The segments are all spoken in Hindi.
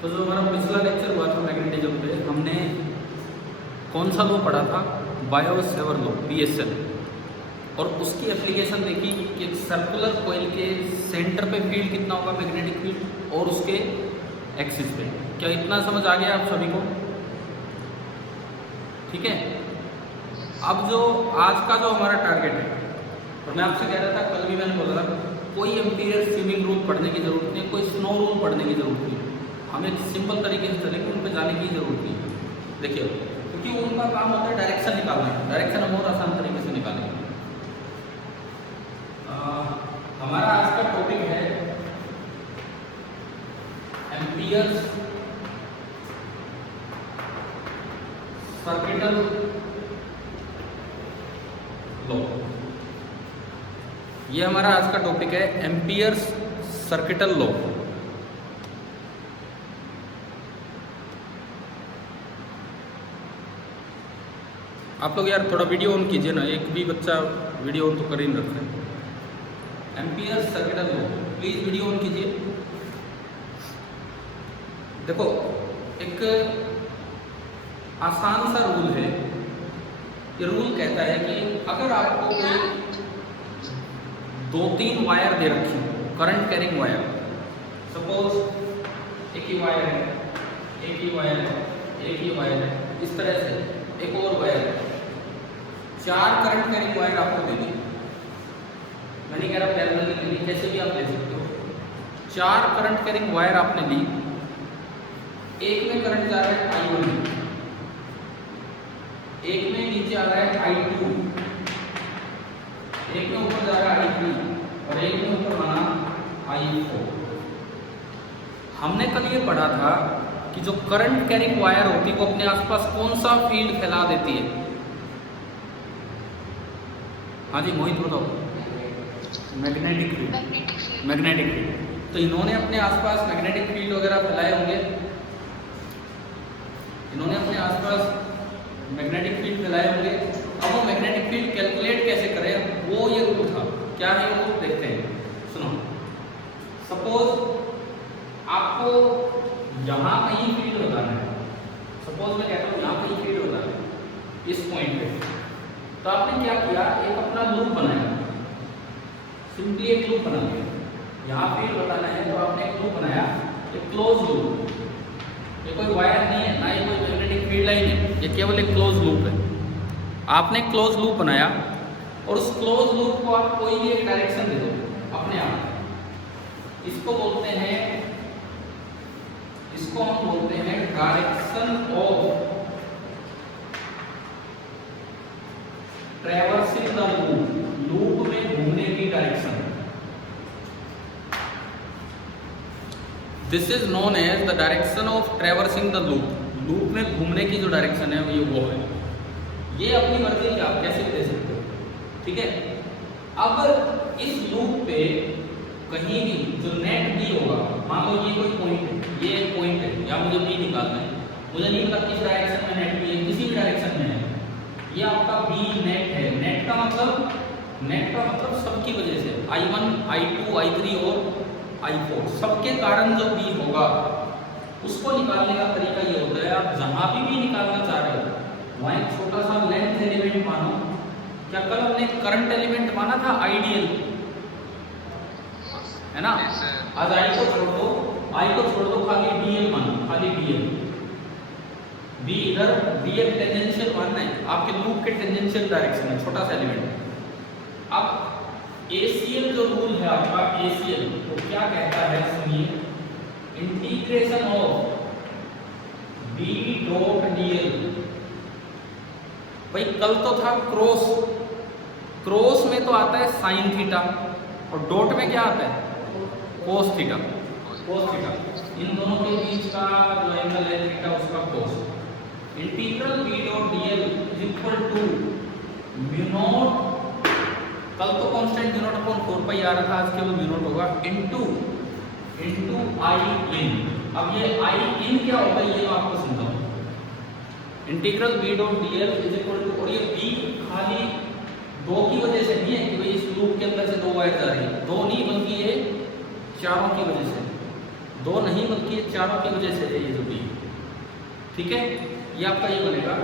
तो जो हमारा पिछला लेक्चर हुआ था मैग्नेटिज्म पे, हमने कौन सा लॉ पढ़ा था? Biot-Savart law, BSL। और उसकी एप्लीकेशन देखी कि एक सर्कुलर कॉइल के सेंटर पे फील्ड कितना होगा, मैग्नेटिक फील्ड, और उसके एक्सिस पे। क्या इतना समझ आ गया आप सभी को? ठीक है। अब जो आज का जो हमारा टारगेट है, और मैं आपसे कह रहा था, कल भी मैंने बोला था, कोई एम्पीरियल स्विमिंग रूल पढ़ने की जरूरत नहीं, कोई स्नो रूल पढ़ने की जरूरत नहीं। हमें सिंपल तरीके से चलेंगे, उन पर जाने की जरूरत नहीं। देखिए, क्योंकि उनका काम होता है डायरेक्शन निकालना। डायरेक्शन हम और आसान तरीके से निकालेंगे। हमारा आज का टॉपिक है एम्पियर्स सर्किटल लॉ। ये हमारा आज का टॉपिक है, एम्पियर्स सर्किटल लॉ। आप लोग यार थोड़ा वीडियो ऑन कीजिए ना, एक भी बच्चा वीडियो ऑन तो कर ही नहीं रखा है। Amperes circuital law, please video on कीजिए। देखो, एक आसान सा रूल है। ये रूल कहता है कि अगर आपको कोई 2-3 वायर दे रखी, करंट कैरिंग वायर, सपोज एक ही वायर है, एक ही वायर है, एक ही वायर है, इस तरह से एक और वायर है, 4 करंट कैरिंग वायर आपको दे दी। मैं नहीं कह रहा पैरेलल में लेनी, कैसे भी आप ले सकते हो। 4 करंट कैरिंग वायर आपने ली। एक में करंट जा रहा है I1, एक में नीचे आ रहा है I2, एक में ऊपर जा रहा है I3, और एक में ऊपर बना I4। हमने कल ये पढ़ा था कि जो करंट कैरिंग वायर होती है वो अपने आसपास कौन सा फील्ड फैला देती है? हाँ जी मोहित बताओ। Magnetic field. Magnetic field. तो इन्होंने अपने आसपास मैग्नेटिक फील्ड वगैरह फैलाए होंगे। इन्होंने अपने आसपास मैग्नेटिक फील्ड फैलाए होंगे। अब वो मैग्नेटिक फील्ड कैलकुलेट कैसे करें, वो ये रूल था। क्या है वो देखते हैं, सुनो। सपोज आपको यहाँ कहीं फील्ड बताना है। सपोज मैं कहता हूँ यहाँ कहीं फील्ड बताना है, इस पॉइंट पे। तो आपने क्या किया, एक अपना लूप बनाया, सिंपली एक लूप बना लिया। यहाँ फील्ड बताना है तो आपने एक लूप बनाया, एक क्लोज लूप। ये कोई वायर नहीं है, ना ही कोई मैग्नेटिक फील्ड लाइन है, ये केवल एक क्लोज लूप है। आपने क्लोज लूप बनाया और उस क्लोज लूप को आप कोई भी एक डायरेक्शन दे दो अपने आप। इसको बोलते हैं, इसको हम बोलते हैं direction of traversing the loop. Loop में घूमने की direction. This is known as the direction of traversing the loop. Loop में घूमने की जो डायरेक्शन है ये वो है। ये अपनी मर्जी की आप कैसे भी दे सकते हो, ठीक है। अब इस लूप पे कहीं भी जो नेट बी होगा, मान लो ये कोई पॉइंट है, ये एक पॉइंट है, या मुझे बी निकालना है, मुझे नहीं पता किस डायरेक्शन में नेट बी है, किसी भी डायरेक्शन में है, ये आपका बी नेट है। नेट का मतलब सबकी वजह से I1, I2, I3 और I4, सबके कारण जो बी होगा उसको निकालने का तरीका ये होता है, आप जहां भी निकालना चाह रहे हो वहां एक छोटा सा लेंथ एलिमेंट मानो। क्या कल हमने करंट एलिमेंट माना था आइडियल, है ना? आज I को छोड़ दो, खाली DL मानो, खाली DL। बी इधर, DL टेंजेंशियल मानना है, आपके लूप के टेंजेंशियल डायरेक्शन है, छोटा सा एलिमेंट। अब ACL जो रूल है आपका, ACL तो क्या कहता है सुनिए, integration of B dot DL। भाई कल तो था क्रॉस में तो आता है साइन थीटा, और डॉट में क्या आता है? Cos theta. इन दोनों के बीच का जो एंगल है थीटा, उसका cos. Integral B dot DL is equal to mu naught, कल तो constant mu naught upon 4 pi आ रहा था, आज केवल म्यू नॉट होगा, इनटू I in। अब ये I in क्या होगा ये मैं आपको समझाऊं। Integral B dot DL is equal to, और ये B खाली 2 की वजह से नहीं है कि भाई इस लूप के अंदर से 2 वायर जा रही है, 2 नहीं बल्कि ये चारों की वजह से। दो नहीं बल्कि ये चारों की वजह से है ये जो बी, ठीक है। ये आपका ये बनेगा,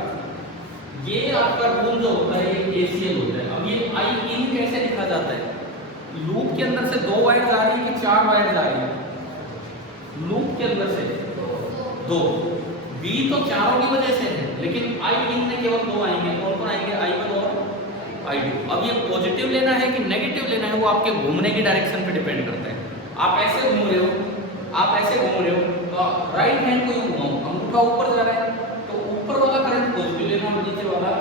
ये आपका रूल जो होता है ACL होता है। अब ये आई इन कैसे लिखा जाता है? लूप के अंदर से 2 वायर आ रही है कि 4 वायर आ रही है? लूप के अंदर से 2, बी तो चारों की वजह से है, लेकिन आई इन में केवल 2 आएंगे। कौन कौन आएंगे? I1 और I2। अब ये पॉजिटिव लेना है कि नेगेटिव लेना है, वो आपके घूमने की डायरेक्शन पे डिपेंड करता है। आप ऐसे घूम रहे हो, आप ऐसे घूम रहे हो, तो राइट हैंड को यूं घुमाओ, अंगूठा ऊपर जा रहा है तो ऊपर वाला करंट पॉजिटिव लेना और नीचे वाला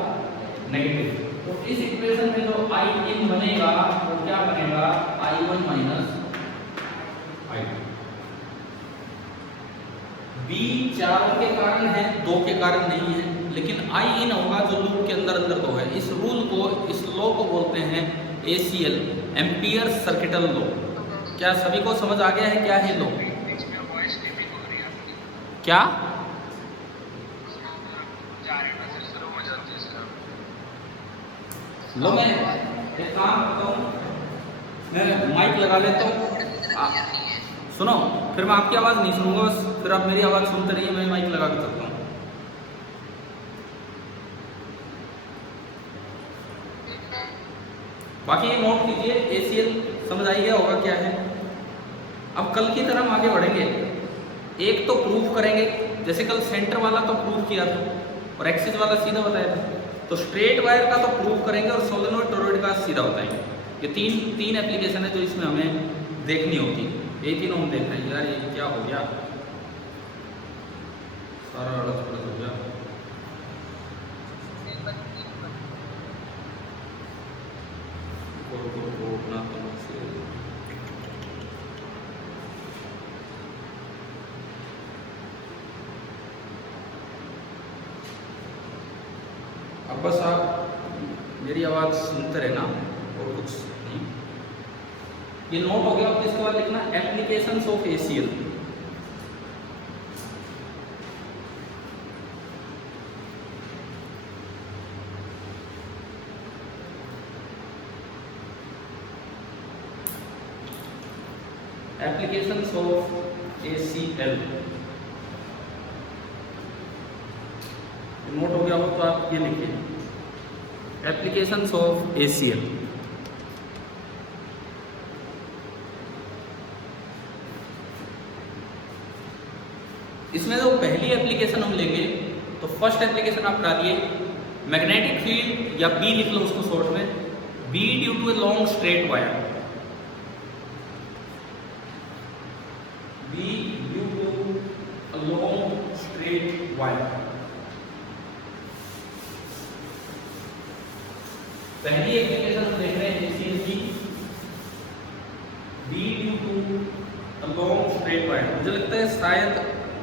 नेगेटिव। तो इस इक्वेशन में जो आई इन बनेगा वो क्या बनेगा? I1 minus I2। बी चारों के कारण है, 2 के कारण नहीं है, लेकिन आई इन होगा जो लूप के अंदर अंदर 2 है। इस रूल को, इस लॉ को बोलते हैं ACL, एम्पियर सर्किटल लॉ। क्या सभी को समझ आ गया है क्या है लॉ? क्या लो, मैं एक काम करता हूँ, मैं माइक लगा लेता हूँ, सुनो, फिर मैं आपकी आवाज़ नहीं सुनूंगा, बस फिर आप मेरी आवाज़ सुनते रहिए, मैं माइक लगा के सकता हूँ। बाकी ये नोट कीजिए, ACL समझ आई गया होगा क्या है। अब कल की तरह हम आगे बढ़ेंगे, एक तो प्रूफ करेंगे, जैसे कल सेंटर वाला तो प्रूफ किया था और एक्सिस वाला सीधा बताया था, तो स्ट्रेट वायर का तो प्रूफ करेंगे और सोलेनोइड टोरॉइड का सीधा बताएंगे। ये तीन एप्लीकेशन है जो इसमें हमें देखनी होगी। ये तीनों हम देख रहे हैं। यार ये क्या हो गया, सारा अड़स पड़स हो गया। अब बस आप मेरी आवाज़ सुनते रहना और कुछ नहीं। ये नोट हो गया। अब इसके बाद लिखना applications of ACL। Applications of ACL note हो गया हो तो आप ये लिखिए, एप्लीकेशंस ऑफ ACL। इसमें जो पहली एप्लीकेशन हम लेंगे तो फर्स्ट एप्लीकेशन आप डालिए मैग्नेटिक फील्ड, या B लिख लो उसको शॉर्ट में, B due to a long straight wire. B due to a long straight wire. पहली एप्लीकेशन हम देख रहे हैं ACL की, B due to a long straight wire. मुझे लगता है शायद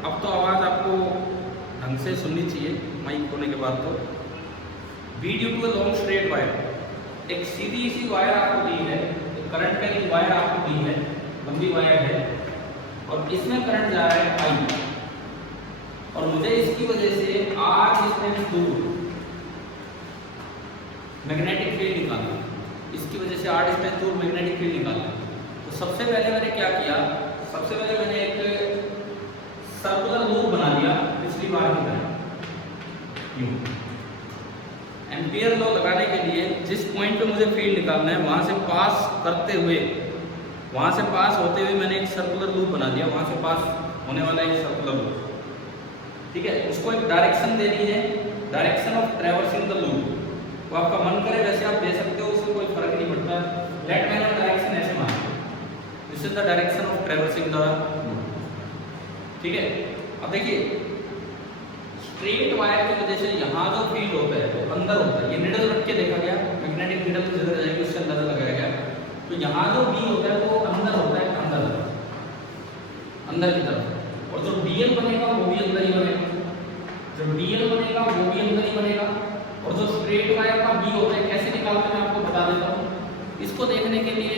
अब तो आवाज़ आपको ढंग से सुननी चाहिए माइक होने के बाद। तो B due to a long straight wire, एक सीधी सी वायर आपको दी है, एक करंट का एक वायर आपको दी है, लंबी वायर है, और इसमें करंट जा रहा है I, और मुझे इसकी वजह से R डिस्टेंस दूर मैग्नेटिक फील्ड निकालना, इसकी वजह से R डिस्टेंस दूर मैग्नेटिक फील्ड निकालना। तो सबसे पहले मैंने क्या किया, सबसे पहले मैंने एक सर्कुलर लूप बना दिया पिछली बार की तरह। एम्पियर लॉ लगाने के लिए जिस पॉइंट पे मुझे फील्ड निकालना है वहां से पास करते हुए, वहां से पास होते हुए मैंने एक सर्कुलर लूप बना दिया, वहां से पास होने वाला एक सर्कुलर लूप, ठीक है। उसको एक डायरेक्शन देनी है, direction of traversing the loop. वो आपका मन करे वैसे आप दे सकते हो, उससे कोई फर्क नहीं पड़ता। लेट मैंने डायरेक्शन ऐसे माना, this is the direction of traversing the loop, ठीक है। अब देखिए स्ट्रेट वायर की वजह से यहाँ जो फील्ड होता है वो अंदर होता है। ये निडल रख के देखा गया, मैग्नेटिक निडल जिधर जाएगी उससे अंदर लगाया गया, तो यहाँ जो B होता है वो अंदर होता है, अंदर की तरफ, और जो DL बनेगा वो भी अंदर ही बनेगा, जो DL बनेगा वो भी अंदर ही बनेगा। और जो स्ट्रेट वायर का B होता है कैसे निकालते हैं मैं आपको बता देता हूँ। इसको देखने के लिए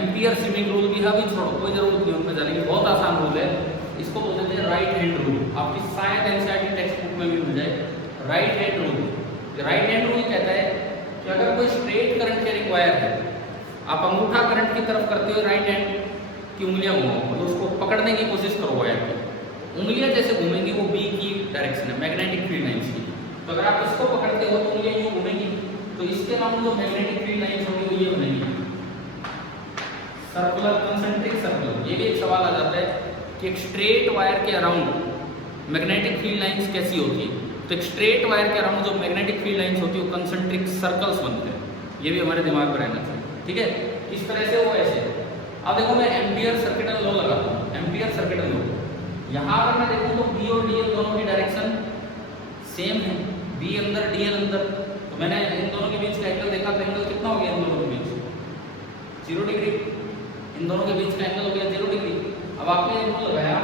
एम्पियर स्विमिंग रूल भी है, अभी छोड़ो कोई जरूरत नहीं उनमें जाने की, बहुत आसान रूल है। इसको बोलते हैं राइट हैंड रूल, आपकी शायद NCERT टेक्स्ट बुक में भी मिल जाए। Right hand rule, right hand rule कहता है कि अगर कोई स्ट्रेट करंट के रिक्वायर है, आप अंगूठा करंट की तरफ करते हो राइट हैंड, कि उंगलियां घुमाओ, मतलब उसको पकड़ने की कोशिश करो वायर की। उंगलियां जैसे घूमेंगी वो बी की डायरेक्शन है, मैग्नेटिक फील्ड लाइंस की। तो अगर आप इसको पकड़ते हो तो उंगलियां यूं घूमेंगी, तो इसके नाम जो मैग्नेटिक फील्ड लाइंस होगी वो ये बनेगी सर्कुलर कंसेंट्रिक सर्कल। ये भी एक सवाल आ जाता है कि एक स्ट्रेट वायर के अराउंड मैग्नेटिक फील्ड लाइंस कैसी होती है। तो एक स्ट्रेट वायर के अराउंड जो मैग्नेटिक फील्ड लाइंस होती है वो कंसेंट्रिक सर्कल्स बनते हैं। ये भी हमारे दिमाग में रहना चाहिए, ठीक है। इस तरह से वो ऐसे। अब देखो मैं एम्पियर सर्किटल लॉ लगाता हूँ, एम्पियर सर्किटल लॉ। यहाँ अगर मैं देखूँ तो बी और डीएल दोनों की डायरेक्शन सेम है, बी अंदर डीएल अंदर। तो मैंने इन दोनों के बीच का एंगल देखा, तो एंगल कितना हो गया इन दोनों के बीच? 0 डिग्री। इन दोनों के बीच का एंगल हो गया 0 डिग्री। अब आपने एंगल लगाया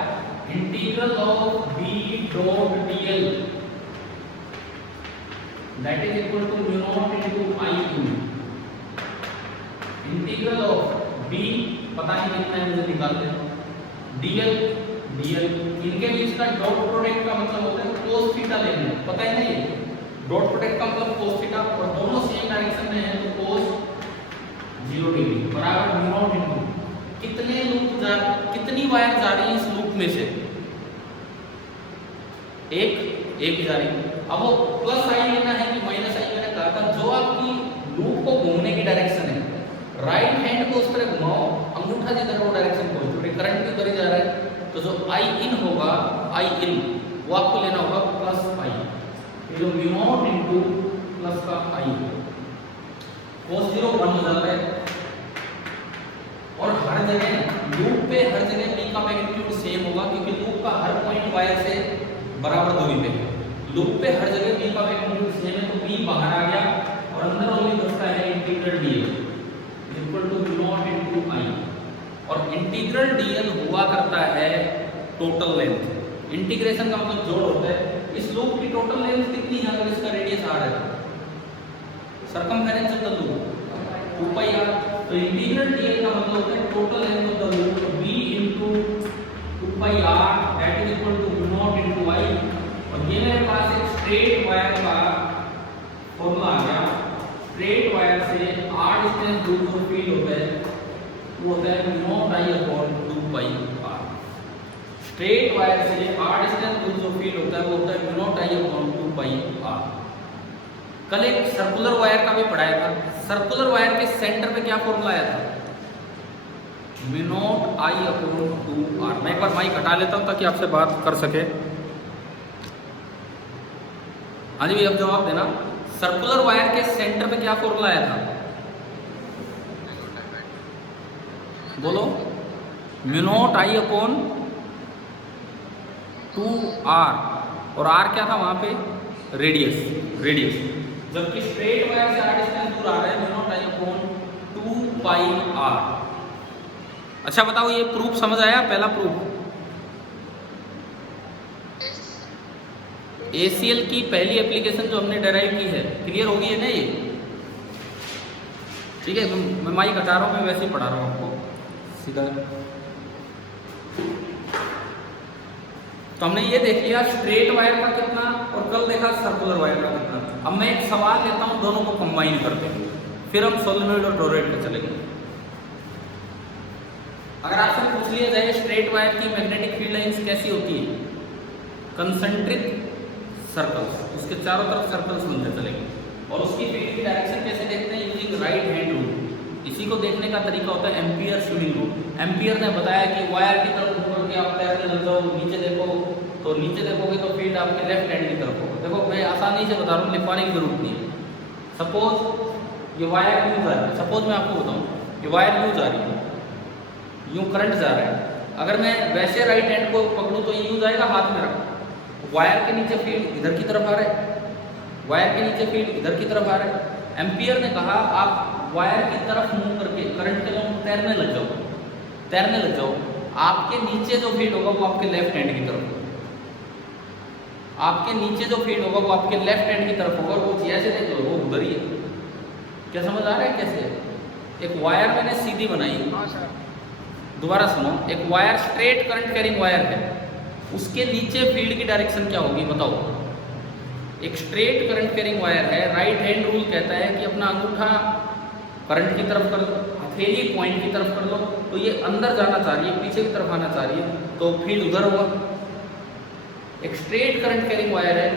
integral of B dot DL that is equal to mu naught into I Q. Integral of B पता नहीं कितना है, मुझे निकाल देना, डीएल डीएल, इनके बीच का डॉट प्रोडक्ट का मतलब होता है cos थीटा लेना, पता है ना ये डॉट प्रोडक्ट का मतलब cos थीटा, और दोनों सेम डायरेक्शन में है तो cos 0 डिग्री बराबर म्यू नॉट इनटू कितने लूप कितनी वायर जा रही है इस लूप में से? एक जा रही है। अब वो प्लस आई लेना है कि माइनस आई? मैंने कहा था जो आपकी लूप को घूमने की डायरेक्शन है, राइट हैंड को उस तरह घुमाओ, अंगूठा जिधर वो डायरेक्शन पॉजिटिव, करंट भी उधर ही जा रहा है, तो जो आई इन होगा, आई इन वो आपको लेना होगा प्लस आई, जो म्यू नॉट इनटू प्लस का आई, cos 0 1 हो जाता है। और हर जगह लूप पे हर जगह बी का मैग्नीट्यूड सेम होगा, क्योंकि लूप का हर पॉइंट वायर से बराबर दूरी पे है। लूप पे हर जगह बी का मैग्नीट्यूड सेम है, तो बी बाहर आ गया और अंदर ओनली बचता है integral DL equal to mu naught into I. और इंटीग्रल डीएल हुआ करता है टोटल लेंथ। इंटीग्रेशन का मतलब जोड़ होता है। इस लूप की टोटल लेंथ कितनी है अगर इसका रेडियस r है? Circumference of the loop 2πr। तो इंटीग्रल डीएल का मतलब होता है total length of the loop, तो b into 2πr that is equal to mu naught into I. और ये मेरे पास एक स्ट्रेट वायर का फॉर्मूला आ गया। स्ट्रेट वायर से r डिस्टेंस दूर जो फील्ड होता है वो होता है mu naught I upon 2πr। Straight wire से r डिस्टेंस दूर जो फील्ड होता है वो होता है mu naught I upon 2πr। कल एक सर्कुलर वायर का भी पढ़ाया था। सर्कुलर वायर के सेंटर पे क्या फॉर्मूला आया था? Mu naught I upon 2r। मैं एक बार माइक हटा लेता हूं ताकि आपसे बात कर सके। हाँ जी, अब जवाब देना। सर्कुलर वायर के सेंटर पे क्या फॉर्मूला आया था? बोलो। Mu naught I upon 2r, और r क्या था वहां पे? रेडियस। जबकि स्ट्रेट वायर से r डिस्टेंस दूर आ रहा है, mu naught I upon 2πr। अच्छा बताओ, ये प्रूफ समझ आया? पहला प्रूफ ACL की पहली एप्लीकेशन जो हमने डेराइव की है, क्लियर होगी है ना ये? ठीक है, मैं माइक हटा रहा हूँ, मैं वैसे ही पढ़ा रहा हूँ आपको सीधा। तो हमने ये देख लिया स्ट्रेट वायर का कितना, और कल देखा सर्कुलर वायर का कितना। अब मैं एक सवाल लेता हूँ, दोनों को कंबाइन करते हैं, फिर हम सोलेनोइड और टोरॉइड पे चलेंगे। अगर आपसे पूछ लिया जाए स्ट्रेट वायर की मैग्नेटिक फील्ड लाइंस कैसी होती है? कंसेंट्रिक सर्कल्स, उसके चारों तरफ सर्कल्स बनते चलेंगे। और उसकी फील्ड की डायरेक्शन कैसे देखते हैं? Using right hand rule. इसी को देखने का तरीका होता है एम्पियर स्विमिंग रूल। एम्पियर ने बताया कि वायर की तरफ ऊपर के आप तैरने लग जाओ, नीचे देखो, तो नीचे देखोगे तो फील्ड आपके लेफ्ट हैंड की तरफ होगा। देखो मैं आसानी से बता रहा हूँ, लिखवाने की जरूरत नहीं है। सपोज ये वायर यूँ जा रही है, सपोज मैं आपको बताऊँ ये वायर यूँ जा रही है, यूँ करंट जा रहा है। अगर मैं वैसे राइट हैंड को पकड़ूँ तो ये यूँ जाएगा हाथ में रख, वायर के नीचे फील्ड इधर की तरफ आ रहा है, वायर के नीचे फील्ड इधर की तरफ आ रहा है। एम्पियर ने कहा आप वायर की तरफ मूव करके करंट के लोग तैरने लग जाओ। आपके नीचे जो फील्ड होगा वो आपके लेफ्ट हैंड की तरफ होगा, आपके नीचे जो फील्ड होगा वो आपके लेफ्ट हैंड की तरफ होगा। वो जैसे देख लो वो उधर ही है। क्या समझ आ रहा है कैसे? एक वायर मैंने सीधी बनाई, दोबारा सुनो, एक wire straight current carrying wire है, उसके नीचे फील्ड की डायरेक्शन क्या होगी बताओ? एक स्ट्रेट करंट कैरिंग वायर है, राइट हैंड रूल कहता है कि अपना अंगूठा करंट की तरफ कर दो, थैली पॉइंट की तरफ कर लो, तो ये अंदर जाना चाह रही है, पीछे की तरफ आना चाह रही है, तो फील्ड उधर होगा। एक स्ट्रेट करंट कैरिंग वायर है,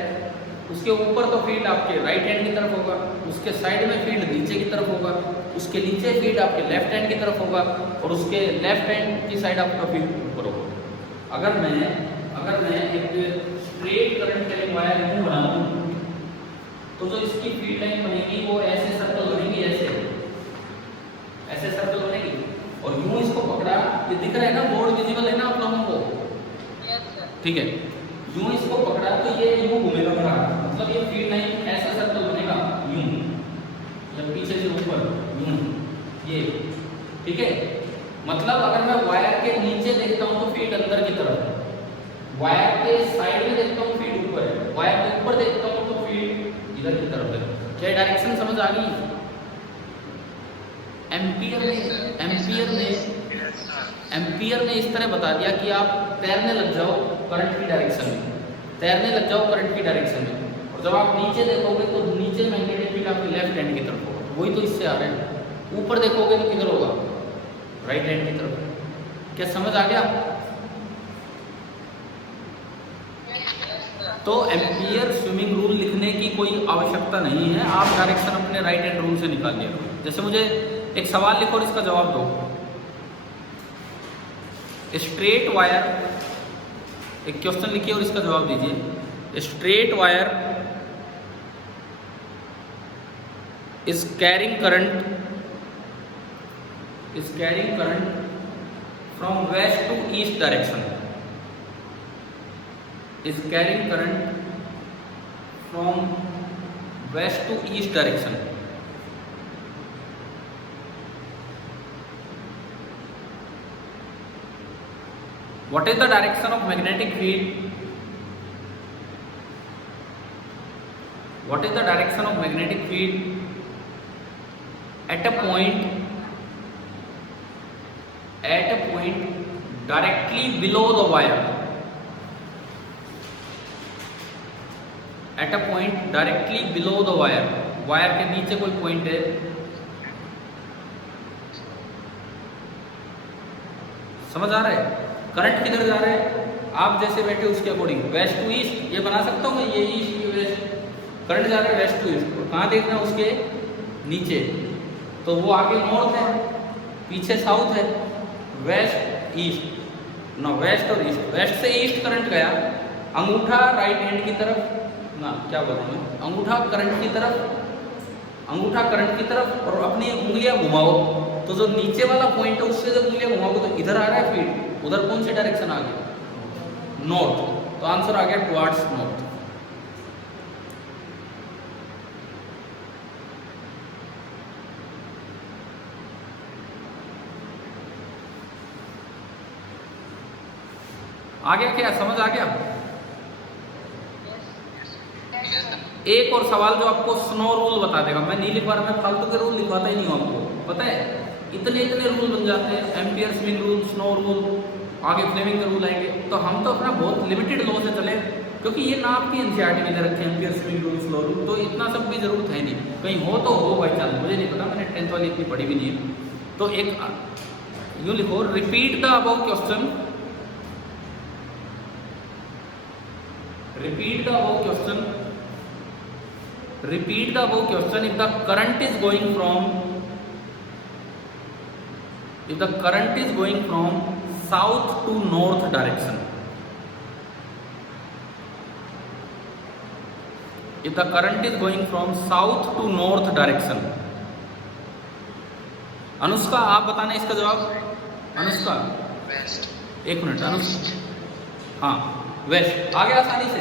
उसके ऊपर तो फील्ड आपके राइट हैंड की तरफ होगा, उसके साइड में फील्ड नीचे की तरफ होगा, उसके नीचे फील्ड आपके लेफ्ट हैंड की तरफ होगा, और उसके लेफ्ट हैंड की साइड आपका फील्ड ऊपर होगा। अगर मैं एक स्ट्रेट करंट कैरिंग वायर यूं बना दूं, तो जो इसकी फील्ड लाइन बनेगी वो ऐसे सर्कल बनेगी, ऐसे सर्कल बनेगी, और यूं इसको पकड़ा, ये दिख रहा है ना, बोर्ड विजिबल है ना आप लोगों को, ठीक है, यूं इसको पकड़ा तो ये यूं घूमेगा मेरा, मतलब ये फील्ड लाइन ऐसा सर्कल बनेगा यूं, जब पीछे से ऊपर यूं, ये ठीक है। मतलब अगर मैं वायर के नीचे देखता हूं तो फील्ड अंदर की तरफ है, वायर के साइड में देखता हूं फील्ड ऊपर है, वायर के ऊपर देखता हूं तो फील्ड इधर की तरफ है। क्या डायरेक्शन समझ आ गई? एम्पियर ने इस तरह बता दिया कि आप तैरने लग जाओ करंट की डायरेक्शन में, और जब आप नीचे देखोगे तो नीचे मैग्नेटिक फील्ड आपके लेफ्ट हैंड की तरफ होगा, वही तो इससे आ रहे हैं। ऊपर देखोगे तो किधर होगा? राइट हैंड की तरफ। क्या समझ आ गया? तो एम्पियर स्विमिंग रूल लिखने की कोई आवश्यकता नहीं है, आप डायरेक्शन अपने राइट हैंड रूल से निकाल लिया। जैसे मुझे एक सवाल लिखो और इसका जवाब दो। स्ट्रेट वायर, एक क्वेश्चन लिखिए और इसका जवाब दीजिए। Straight wire is carrying current from west to east direction, is carrying current from west to east direction. What is the direction of magnetic field? What is the direction of magnetic field at a point directly below the wire? At a point directly below the wire, wire के नीचे कोई पॉइंट है, समझ आ रहा है? करंट किधर जा रहा है, आप जैसे बैठे उसके अकॉर्डिंग, वेस्ट टू ईस्ट, ये बना सकता हूँ मैं, ये ईस्ट ये वेस्ट, करंट जा रहा है वेस्ट टू ईस्ट, और कहाँ देखना है? उसके नीचे, तो वो आगे नॉर्थ है, पीछे साउथ है, वेस्ट ईस्ट, ना वेस्ट और ईस्ट, वेस्ट से ईस्ट करंट गया, अंगूठा राइट हैंड की तरफ, ना क्या बोलूँ मैं, अंगूठा करंट की तरफ, और अपनी उंगलियां घुमाओ, तो जो नीचे वाला पॉइंट है उससे जब उंगलियां घुमाओगे तो इधर आ रहा है फील्ड, उधर कौन सी डायरेक्शन आ गई? नॉर्थ। तो आंसर आ गया टुवर्ड्स नॉर्थ। आ गया? क्या समझ आ गया? एक और सवाल जो आपको स्नो रूल बता देगा, मैं नहीं लिखवा रहा, मैं फालतू के रूल लिखवाता ही नहीं हूँ आपको, पता है इतने रूल बन जाते हैं, ampere swing rule, snow rule, आगे फ्लेमिंग के रूल आएंगे, तो हम तो अपना बहुत लिमिटेड लॉ से चले, क्योंकि ये ना आपकी एनसीईआरटी में दे रखे हैं ampere swing rule, snow rule, तो इतना सब भी जरूरत है नहीं, कहीं हो तो हो बाई चांस, मुझे नहीं पता, मैंने 10th वाली इतनी पढ़ी भी नहीं है। तो एक यूँ लिखो, repeat the above question, repeat the above question if the current is going from south to north direction. If the current is going from south to north direction. Anushka आप बताना इसका जवाब। अनुष्का एक मिनट, अनुष्का हाँ वेस्ट आ गया आसानी से।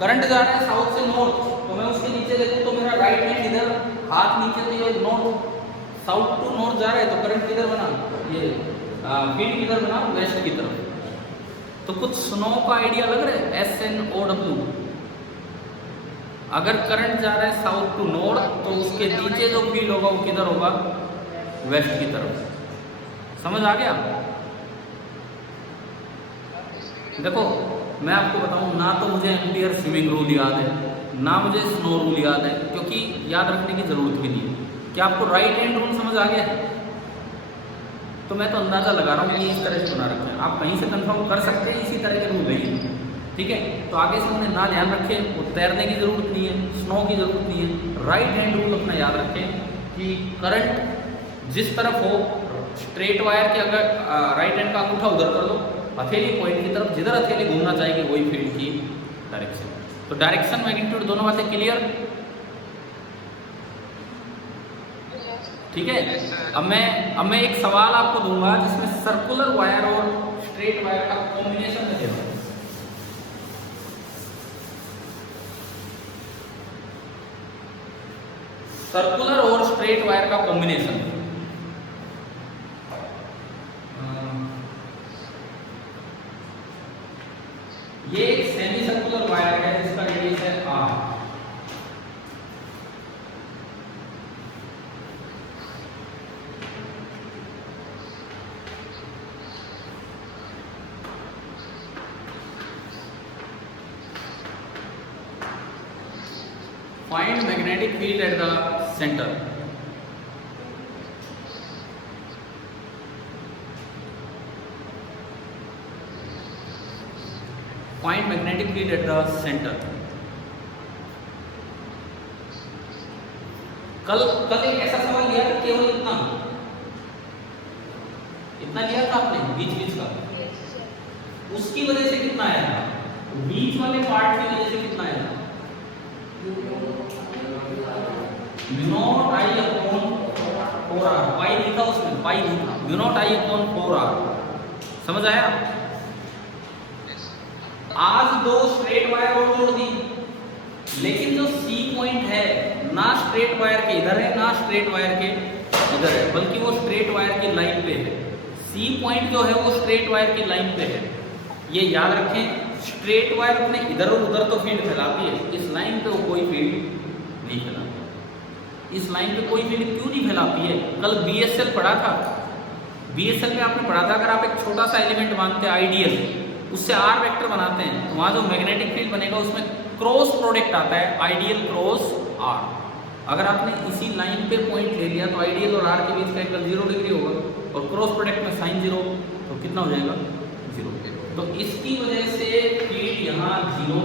करंट जा रहा है साउथ से नॉर्थ, तो मैं उसके नीचे देखूं तो मेरा राइट हैंड इधर, हाथ नीचे, तो ये नॉर्थ, साउथ टू नॉर्थ जा रहा है, तो करंट किधर बना? ये फील्ड किधर बना? वेस्ट की तरफ। तो कुछ स्नो का आइडिया लग रहा है, SNOW। अगर करंट जा रहा है साउथ टू नॉर्थ, तो उसके नीचे जो फील्ड होगा वो किधर होगा? वेस्ट की तरफ। समझ आ गया? देखो मैं आपको बताऊं, ना तो मुझे एम्पियर स्विमिंग रूल याद है, ना मुझे स्नो रूल याद है, क्योंकि याद रखने की जरूरत भी नहीं है। क्या आपको राइट हैंड रूल समझ आ गया? तो मैं तो अंदाज़ा लगा रहा हूँ कि इस तरह से बना रखा है, आप कहीं से कंफर्म कर सकते हैं इसी तरह के रूल नहीं। ठीक है, तो आगे से उन्हें ना ध्यान रखें, वो तैरने की ज़रूरत नहीं है, स्नो की ज़रूरत नहीं है। राइट हैंड रूल अपना याद रखें कि करंट जिस तरफ हो, स्ट्रेट वायर के अगर राइट हैंड का अंगूठा उधर कर दो, हथेली पॉइंट की तरफ, जिधर हथेली घूमना चाहेगी वही फील्ड की डायरेक्शन। तो डायरेक्शन मैग्नीट्यूड दोनों बातें क्लियर। ठीक है, अब मैं एक सवाल आपको दूंगा जिसमें सर्कुलर वायर और स्ट्रेट वायर का कॉम्बिनेशन में देना। सर्कुलर और स्ट्रेट वायर का कॉम्बिनेशन। ये एक सेमी सर्कुलर वायर है जिसका रेडियस है r। Find magnetic field at the center. Find magnetic field at the center. कल एक ऐसा सवाल लिया था, केवल इतना लिया था आपने बीच का, उसकी वजह से कितना आया था, बीच वाले पार्ट की वजह से कितना आया था, म्यू आई अपॉन 4r। पाई लिखा उसमें, पाई नहीं था, mu naught I upon 4r। समझ आया? आज दो स्ट्रेट वायर और जोड़ दी, लेकिन जो सी पॉइंट है ना स्ट्रेट वायर के इधर है ना स्ट्रेट वायर के इधर है, बल्कि वो स्ट्रेट वायर की लाइन पे है। सी पॉइंट जो है वो स्ट्रेट वायर की लाइन पे है, ये याद रखें। स्ट्रेट वायर अपने इधर और उधर तो फील्ड फैलाती है, इस लाइन पे वो कोई फील्ड नहीं फैलाती। इस लाइन पे कोई फील्ड क्यों नहीं फैलाती है? कल बीएसएल पढ़ा था, बीएसएल में आपने पढ़ा था अगर आप एक छोटा सा एलिमेंट मानते हैं आइडियल, उससे आर वेक्टर बनाते हैं तो वहाँ जो मैग्नेटिक फील्ड बनेगा उसमें क्रॉस प्रोडक्ट आता है, आइडियल क्रॉस आर। अगर आपने इसी लाइन पे पॉइंट ले लिया तो आइडियल और आर के बीच का एंगल 0 डिग्री होगा और क्रॉस प्रोडक्ट में साइन 0, तो कितना हो जाएगा 0। तो इसकी वजह से फील्ड यहाँ 0,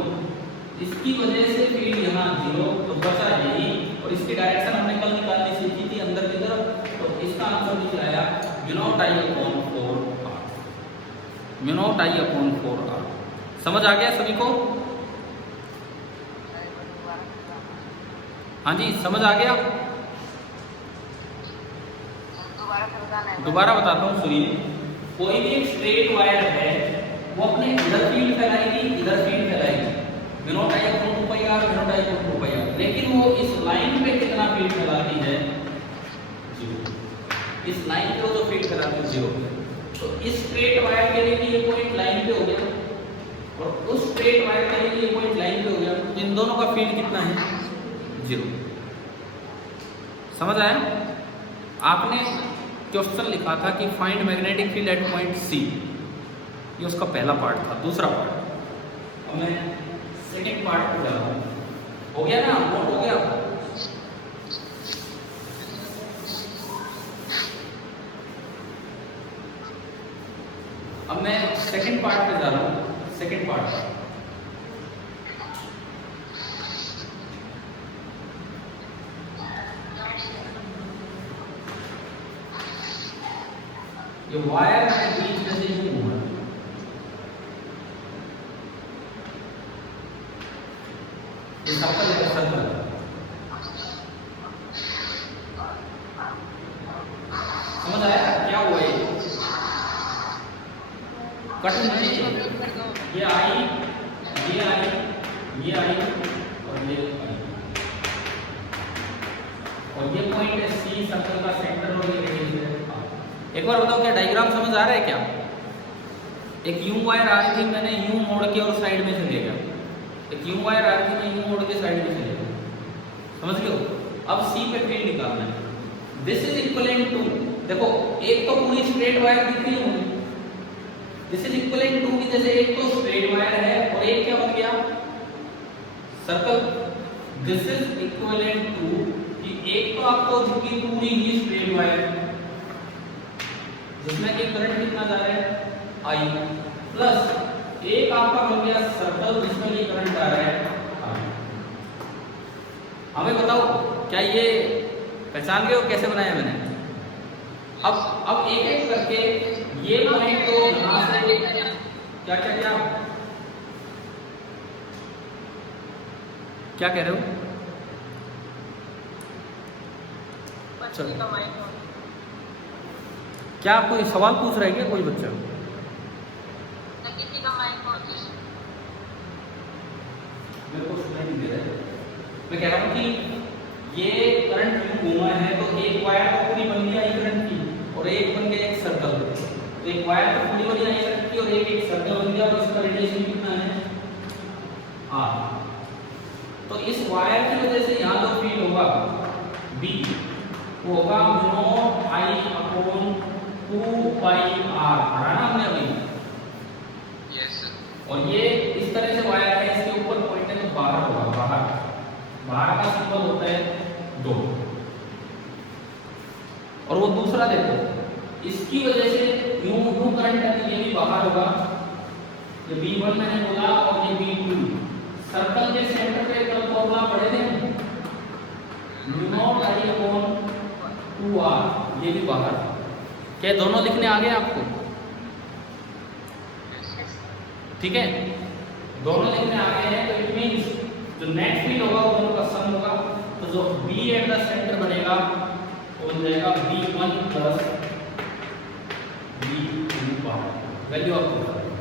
इसकी वजह से फील्ड यहाँ 0, तो बचा यही। और इसकी डायरेक्शन हमने कल निकालनी सीखी थी अंदर की तरफ, तो इसका आंसर निकला mu naught I upon 4r। Mu naught I upon 4r। समझ आ गया सभी को? हाँ जी, समझ आ गया? दोबारा बताता हूँ, सुनिए। कोई भी एक स्ट्रेट वायर है, वो अपने इधर फील्ड फैलाएगी, इधर field फैलाएगी, mu naught I upon 2πr, mu naught I upon 2πr। लेकिन वो इस लाइन पे कितना फील्ड फैलाती है? 0। इस लाइन पे वो जो फील्ड फैलाती है 0। तो इस स्ट्रेट वायर के लिए भी ये पॉइंट लाइन पे हो गया और उस स्ट्रेट वायर के लिए भी ये पॉइंट लाइन पे हो गया, तो इन दोनों का फील्ड कितना है? 0। समझ आया? आपने क्वेश्चन लिखा था कि find magnetic field at point C, ये उसका पहला पार्ट था। दूसरा पार्ट अब मैं सेकंड पार्ट पे जा रहा हूँ। हो गया ना, नोट हो गया? अब मैं सेकंड पार्ट पे जा रहा हूँ। सेकंड पार्ट ये वायर के बीच में से यूं घूमा, ये सर्कल है, सर्कल। समझ आया क्या हुआ? ये कट नहीं, ये आई, ये आई, ये आई और ये आई, और ये पॉइंट है सी, सर्कल का सेंटर और ये रेडियस है। एक बार बताओ, क्या डायग्राम समझ आ रहा है क्या? एक यूं वायर आ रही थी, मैंने यूं मोड़ के और साइड में चले गया। एक यूं वायर आ रही थी, मैं यूं मोड़ के साइड में चले गया। समझ गए हो? अब सी पे फील्ड निकालना है। दिस इज इक्विवेलेंट टू, देखो एक तो पूरी स्ट्रेट वायर दिख रही है, दिस इज इक्विवेलेंट टू की जैसे एक तो स्ट्रेट वायर है और एक क्या बन गया? Circle. This is equivalent to कि एक तो आपको दिखी पूरी ही स्ट्रेट वायर, जिसमें कि करंट कितना जा रहा है आई, प्लस एक आपका बन गया सर्कल जिसमें ये करंट आ रहा है आई। हमें बताओ क्या ये पहचान गए हो कैसे बनाया मैंने? अब एक एक करके ये पॉइंट तो यहाँ से क्या क्या क्या क्या कह रहे हो? चलो क्या कोई सवाल पूछ रहा है क्या कोई बच्चा? मेरे को सुनाई नहीं दे रहा है। मैं कह रहा हूँ कि ये करंट यूं घूमा है तो एक वायर तो पूरी बन गई आई करंट की और एक बन गया एक सर्कल। तो एक वायर तो पूरी बन गई आई करंट की और एक सर्कल बन गया और इसका रेडिएशन कितना है आर। तो इस वायर की वजह से यहाँ जो फील्ड होगा बी वो होगा naught I upon 2 pi R. पढ़ा ना हमने अभी? यस। और ये इस तरह से वायर है, इसके ऊपर पॉइंट है तो बाहर होगा, बाहर का सिंबल होता है 2। और वो दूसरा देखो, इसकी वजह से यूं करंट है, ये भी बाहर होगा। ये B1 मैंने बोला और ये B2 सर्कल के सेंटर पे कल फॉर्मूला पढ़े थे नॉट आई अपॉन 2r, ये भी बाहर। क्या दोनों लिखने आ गए आपको? ठीक है, दोनों लिखने आ गए हैं। तो इट मींस जो नेट फील्ड होगा वो दोनों का सम होगा। तो जो B एट द सेंटर बनेगा वो बन जाएगा B1 प्लस B2 बाहर। वैल्यू आपको बता दें।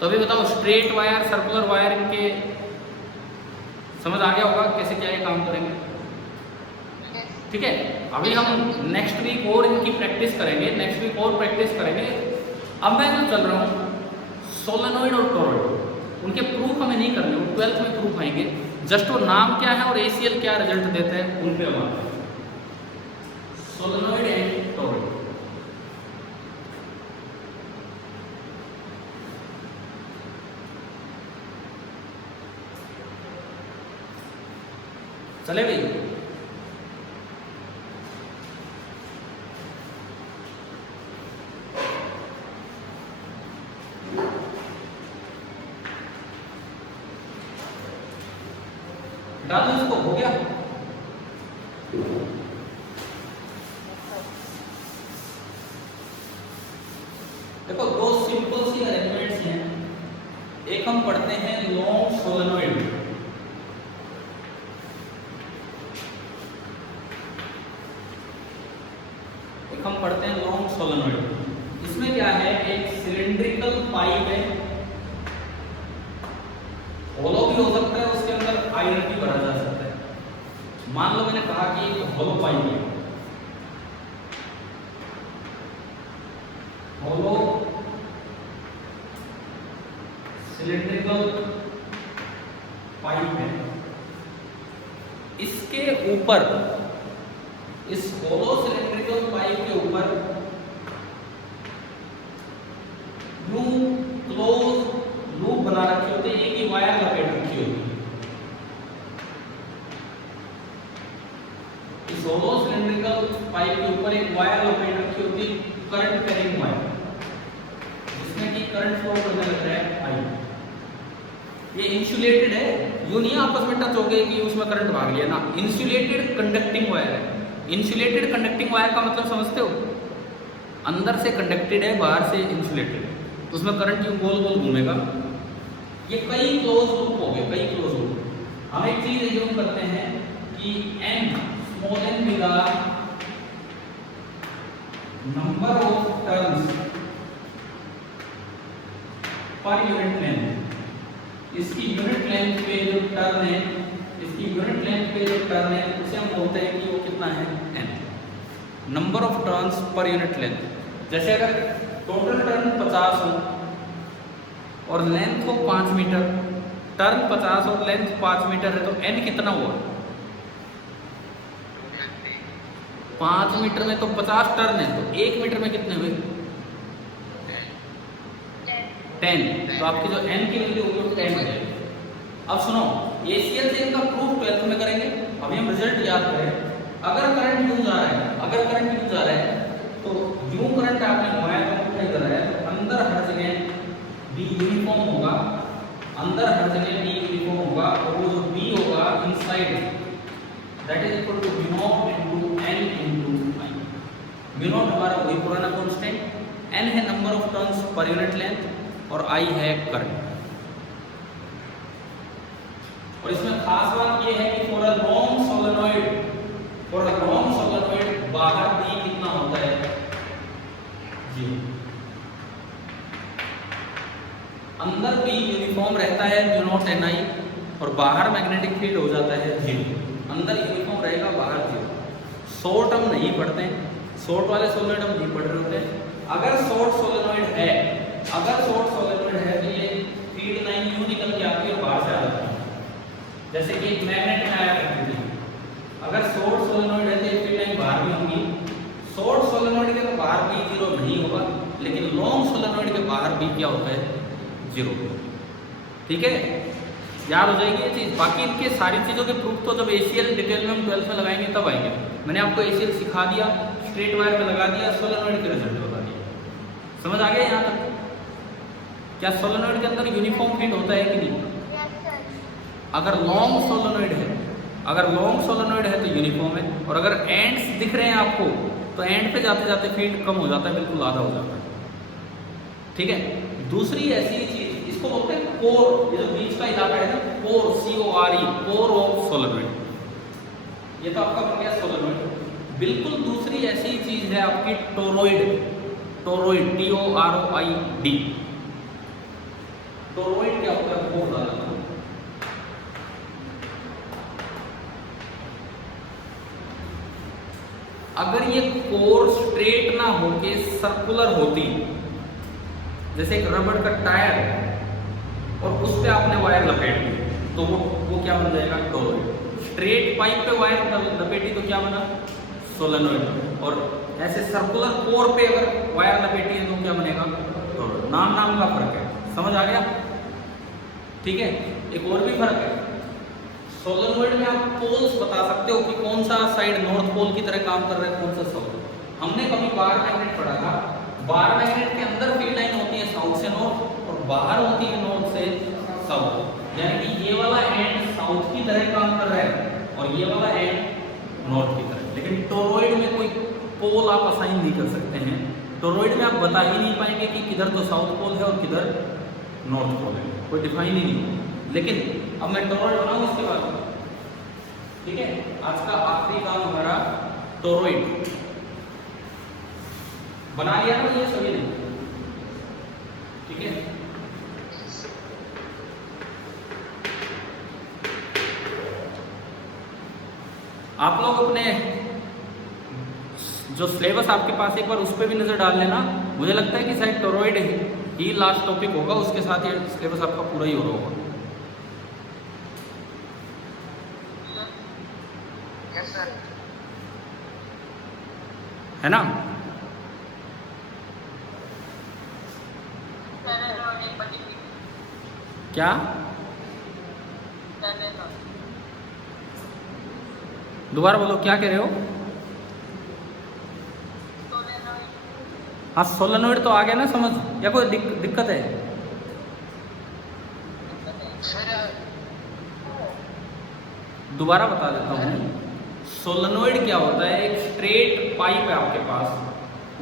तो अभी बताओ स्ट्रेट वायर सर्कुलर वायर इनके समझ आ गया होगा कैसे क्या ये काम करेंगे? ठीक है, अभी हम नेक्स्ट वीक और इनकी प्रैक्टिस करेंगे, नेक्स्ट वीक और प्रैक्टिस करेंगे। अब मैं जो चल रहा हूँ सोलेनोइड और टोरॉइड, उनके प्रूफ हमें नहीं करने, वो 12th में प्रूफ आएंगे। जस्ट वो नाम क्या है और ACL क्या रिजल्ट देते हैं उन पे बात है। Solenoid and toroid. चले भाई, डालो इसको, हो गया? देखो दो सिंपल सी अरेंजमेंट्स हैं। एक हम पढ़ते हैं लॉन्ग सोलेनोइड, एक हम पढ़ते हैं लॉन्ग सोलेनोइड। इसमें क्या है, एक सिलिंड्रिकल पाइप है, होलो भी हो सकता है, उसके अंदर आयरन भी भरा जा सकता है। मान लो मैंने कहा कि एक होलो पाइप है, होलो सिलिंड्रिकल पाइप है। इसके ऊपर, इस होलो सिलिंड्रिकल पाइप के ऊपर क्लोज लूप बना रखे होते हैं, एक ही वायर लपेट रखी होती है। इस होलो सिलिंड्रिकल पाइप के ऊपर एक वायर लपेट रखी होती है, करंट कैरिंग वायर, जिसमें कि करंट फ्लो करने लगता है आई। ये इंसुलेटेड है, यूं नहीं आपस में टच हो गए कि उसमें करंट भाग लिया ना। इंसुलेटेड कंडक्टिंग वायर है। इंसुलेटेड कंडक्टिंग वायर का मतलब समझते हो? अंदर से कंडक्टेड है, बाहर से इंसुलेटेड है, तो उसमें करंट यूं गोल गोल घूमेगा। ये कई क्लोज लूप हो गए, कई क्लोज लूप। हम एक चीज एज्यूम करते हैं कि n small n with number of turns per unit length. इसकी यूनिट लेंथ पे जो टर्न है, इसकी यूनिट लेंथ पे जो टर्न है उसे हम बोलते हैं कि वो कितना है, n, number of turns per unit length. जैसे अगर टोटल टर्न 50 हो और लेंथ हो 5 मीटर, टर्न 50 और लेंथ 5 मीटर है, तो n कितना हुआ? 5 मीटर में तो 50 टर्न है, तो 1 मीटर में कितने हुए? 10। तो आपकी जो n की वैल्यू होगी वो 10 हो जाएगी। अब सुनो, ACL से इनका प्रूफ 12th में करेंगे। अभी हम रिजल्ट याद करें। अगर करंट यूं जा रहा है, अगर करंट यूं जा रहा है तो तो यूं करंट आपने घुमाया तो अंगूठा इधर आया, तो अंदर हर जगह बी यूनिफॉर्म होगा, अंदर हर जगह बी यूनिफॉर्म होगा, और वो जो बी होगा inside that is equal to mu naught into N into I. Mu naught हमारा वही पुराना कांस्टेंट, एन है number of turns per unit length और आई है करंट। और इसमें खास बात ये है कि फॉर अ लॉन्ग सोलेनोइड बाहर बी कितना होता है, 0। अंदर बी यूनिफॉर्म रहता है म्यू नॉट एन आई, और बाहर मैग्नेटिक फील्ड हो जाता है 0। अंदर यूनिफॉर्म रहेगा, बाहर 0। शॉर्ट हम नहीं पढ़ते हैं, शॉर्ट वाले सोलेनोइड हम नहीं पढ़ रहे होते हैं। अगर शॉर्ट सोलेनोइड है तो ये फील्ड लाइन यूं निकल के आती है और बाहर से आ जाती है, जैसे कि एक मैग्नेट में आया करती थी। अगर शॉर्ट सोलेनोइड है तो ये फील्ड लाइन बाहर भी होंगी। शॉर्ट सोलेनोइड के तो बाहर भी 0 नहीं होगा, लेकिन लॉन्ग सोलेनोइड के बाहर भी क्या होता है, 0। ठीक है, याद हो जाएगी ये चीज़। बाकी इनके सारी चीज़ों के प्रूफ तो जब एसीएल डिटेल में हम 12th में लगाएंगे तब आएंगे। मैंने आपको एसीएल सिखा दिया, स्ट्रेट वायर में लगा दिया, सोलेनोइड के रिजल्ट बता दिया। समझ आ गया यहाँ तक? क्या सोलेनोइड के अंदर यूनिफॉर्म फील्ड होता है कि नहीं? अगर लॉन्ग सोलेनोइड है तो यूनिफॉर्म है, और अगर एंड्स दिख रहे हैं आपको तो एंड पे जाते जाते फील्ड कम हो जाता है, बिल्कुल आधा हो जाता है। ठीक है, दूसरी ऐसी चीज, इसको बोलते हैं कोर, ये जो बीच का इलाका है ना, core, CORE, core of solenoid. ये तो आपका बन गया सोलेनोइड। बिल्कुल दूसरी ऐसी चीज है आपकी टोरॉइड, TOROID। टोरॉइड क्या होता है, कोर डालना। अगर ये कोर स्ट्रेट ना होके सर्कुलर होती, जैसे एक रबड़ का टायर और उस पे आपने वायर लपेट दी, तो वो क्या बन जाएगा, टोरॉइड। स्ट्रेट पाइप पे वायर लपेटी तो क्या बना, सोलेनोइड। और ऐसे सर्कुलर कोर पे अगर वायर लपेटी है तो क्या बनेगा, टोरॉइड। नाम का फर्क है, समझ आ गया? ठीक है, एक और भी फर्क है। सोलेनोइड में आप पोल्स बता सकते हो कि कौन सा साइड नॉर्थ पोल की तरह काम कर रहा है, कौन सा साउथ। हमने कभी बार मैग्नेट पढ़ा था, बार मैग्नेट के अंदर फील्ड लाइन होती है साउथ से नॉर्थ और बाहर होती है नॉर्थ से साउथ, यानी कि ये वाला एंड साउथ की तरह काम कर रहा है और ये वाला एंड नॉर्थ की तरह। लेकिन टोरॉइड में कोई पोल आप असाइन नहीं कर सकते हैं। टोरॉइड में आप बता ही नहीं पाएंगे कि किधर तो साउथ पोल है और किधर नॉर्थ पोल है, कोई डिफाइन ही नहीं। लेकिन अब मैं टोरॉइड बनाऊं इसके बाद, ठीक है। आज का आखिरी काम हमारा टोरॉइड बना लिया ना ये सभी ने, ठीक है। आप लोग अपने जो सिलेबस आपके पास एक बार उस पर भी नजर डाल लेना। मुझे लगता है कि शायद टोरॉइड ही लास्ट टॉपिक होगा, उसके साथ ये सिलेबस आपका पूरा ही हो रहा होगा। यस सर, है ना? क्या दोबारा बोलो, क्या कह रहे हो? हाँ, सोलेनोइड तो आ गया ना समझ, या कोई दिक्कत है? दोबारा बता देता हूँ। सोलेनोइड क्या होता है, एक स्ट्रेट पाइप है आपके पास,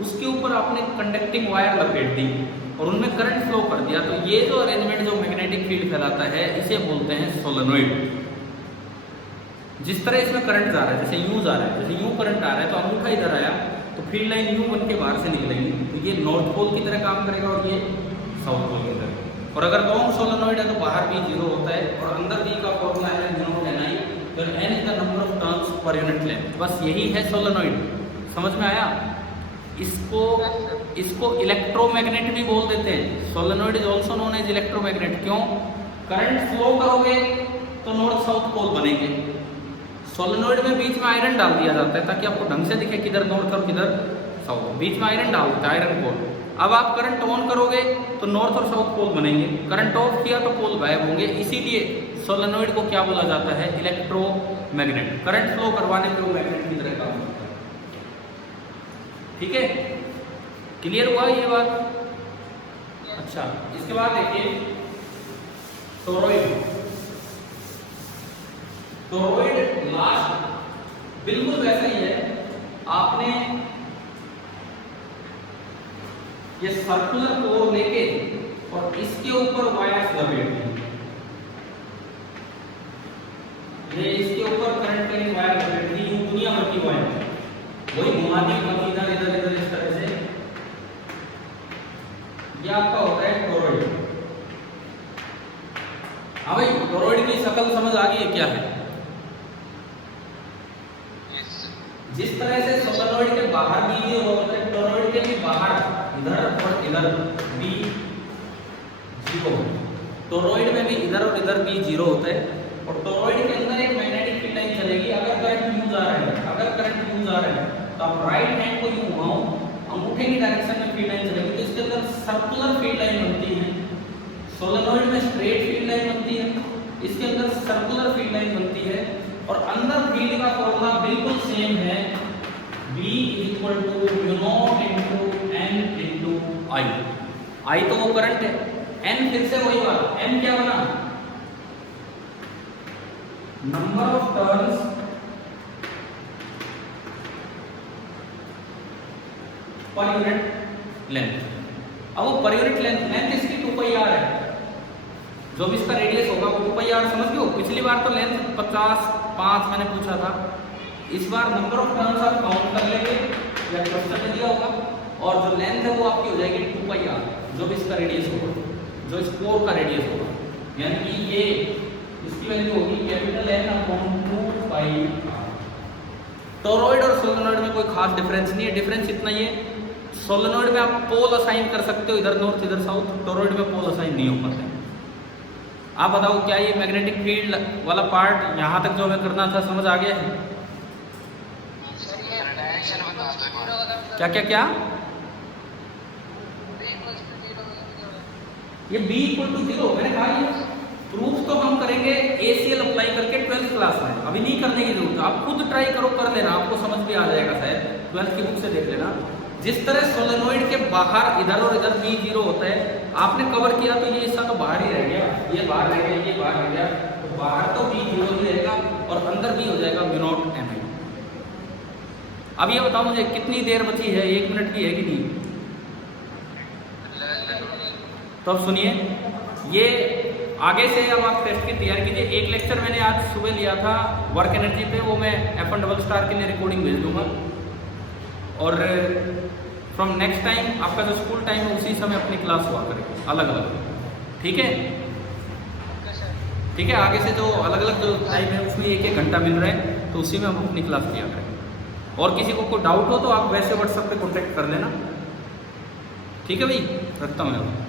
उसके ऊपर आपने कंडक्टिंग वायर लपेट दी और उनमें करंट फ्लो कर दिया, तो ये जो अरेंजमेंट जो मैग्नेटिक फील्ड फैलाता है इसे बोलते हैं सोलेनोइड। जिस तरह इसमें करंट जा रहा है, जैसे यूं जा रहा है, जैसे यूं करंट आ रहा है तो अंगूठा इधर आया तो फील्ड लाइन यूं बन के बाहर से निकलेगी, तो ये नॉर्थ पोल की तरह काम करेगा और ये साउथ पोल की तरह। और अगर लॉन्ग सोलेनोइड है तो बाहर भी 0 होता है और अंदर भी का फॉर्मूला है Ni, तो n is the number of turns per unit length. बस यही है सोलेनोइड। समझ में आया? इसको इलेक्ट्रोमैग्नेट भी बोल देते हैं। Solenoid is also known as electromagnet. क्यों? करंट फ्लो करोगे तो नॉर्थ साउथ पोल बनेंगे। सोलेनोइड में बीच में आयरन डाल दिया जाता है ताकि आपको ढंग से दिखे किधर नॉर्थ और किधर साउथ। बीच में आयरन डाल देता है, आयरन पोल। अब आप करंट ऑन करोगे तो नॉर्थ और साउथ पोल बनेंगे, करंट ऑफ किया तो पोल गायब होंगे। इसीलिए सोलेनोइड को क्या बोला जाता है? इलेक्ट्रोमैग्नेट। करंट फ्लो करवाने के वो मैग्नेट की तरह काम करता है। ठीक है। क्लियर हुआ ये बात? अच्छा, इसके बाद देखिए टोरॉइड। टोरॉइड लास्ट बिल्कुल वैसा ही है। आपने ये सर्कुलर कोर लेके और इसके ऊपर वायर्स लपेट दी, ये इसके ऊपर करंट के लिए वायर लपेट दी, यूं दुनिया भर की वायर वही घुमा दी इधर इधर इधर इस तरह से। ये आपका होता है टोरॉइड। हाँ भाई, टोरॉइड की शक्ल समझ आ गई है क्या है? जिस तरह से सोलेनोइड के बाहर बी जीरो होता है, टोरॉइड के भी बाहर इधर और इधर बी जीरो। टोरॉइड में भी इधर और इधर बी जीरो होता है। और टोरॉइड के अंदर एक मैग्नेटिक फील्ड लाइन चलेगी। अगर करंट यूज आ रहा है, अगर करंट यूज आ रहा है तो आप राइट हैंड को यूं घुमाओ, अंगूठे की डायरेक्शन में फील्ड लाइन चलेगी, तो इसके अंदर सर्कुलर फील्ड लाइन बनती है। सोलेनोइड में स्ट्रेट फील्ड लाइन बनती है, इसके अंदर सर्कुलर फील्ड लाइन बनती है। और अंदर फील्ड का फॉर्मूला बिल्कुल सेम है, B equal to mu naught into N into I। I तो वो करंट है, N फिर से वही बात, N क्या बना? Number of turns per unit length. अब वो पर यूनिट लेंथ इसकी 2πr है, जो भी इसका रेडियस होगा वो 2πr समझ लो। पिछली बार तो लेंथ 55 मैंने पूछा था, इस बार नंबर ऑफ टर्न्स आप काउंट कर लेंगे या क्वेश्चन में दिया होगा, और जो लेंथ है वो आपकी हो जाएगी 2πr, जो भी इसका रेडियस होगा, जो इस कोर का रेडियस होगा। यानी कि ये इसकी वैल्यू होगी capital N upon 2πr। Toroid और सोलेनोइड में कोई खास डिफरेंस नहीं है, डिफरेंस इतना ही है, सोलेनोइड में आप पोल असाइन कर सकते हो, इधर नॉर्थ इधर साउथ, टोरॉइड में पोल असाइन नहीं हो पाते। आप बताओ क्या ये मैग्नेटिक फील्ड वाला पार्ट यहाँ तक जो हमें करना था समझ आ गया है? क्या क्या क्या? ये B इक्वल टू 0 मैंने कहा, ये प्रूफ तो हम करेंगे ACL अप्लाई करके 12th क्लास में, अभी नहीं करने की जरूरत है। आप खुद ट्राई करो, कर लेना, आपको समझ भी आ जाएगा, शायद 12th की बुक से देख लेना। जिस तरह सोलेनोइड के बाहर इधर और इधर B जीरो होता है, आपने कवर किया तो ये हिस्सा तो बाहर ही रह गया, ये बाहर रह गया, ये बाहर रह गया, तो बाहर तो B जीरो ही रहेगा और अंदर भी हो जाएगा म्यू नॉट M। अब ये बताओ मुझे कितनी देर बची है, 1 मिनट की है कि नहीं? तो अब सुनिए, ये आगे से अब आप टेस्ट की तैयारी कीजिए। एक लेक्चर मैंने आज सुबह लिया था वर्क एनर्जी पे, वो मैं F1 के लिए रिकॉर्डिंग भेज दूंगा। और फ्रॉम नेक्स्ट टाइम आपका जो स्कूल टाइम है उसी समय अपनी क्लास हुआ करें अलग अलग, ठीक है? ठीक है, आगे से जो अलग अलग जो टाइम है उसमें 1-1 घंटा मिल रहा है, तो उसी में हम अपनी क्लास किया करें। और किसी को कोई डाउट हो तो आप वैसे व्हाट्सएप पे कॉन्टेक्ट कर लेना, ठीक है भाई? रखता हूँ मैं।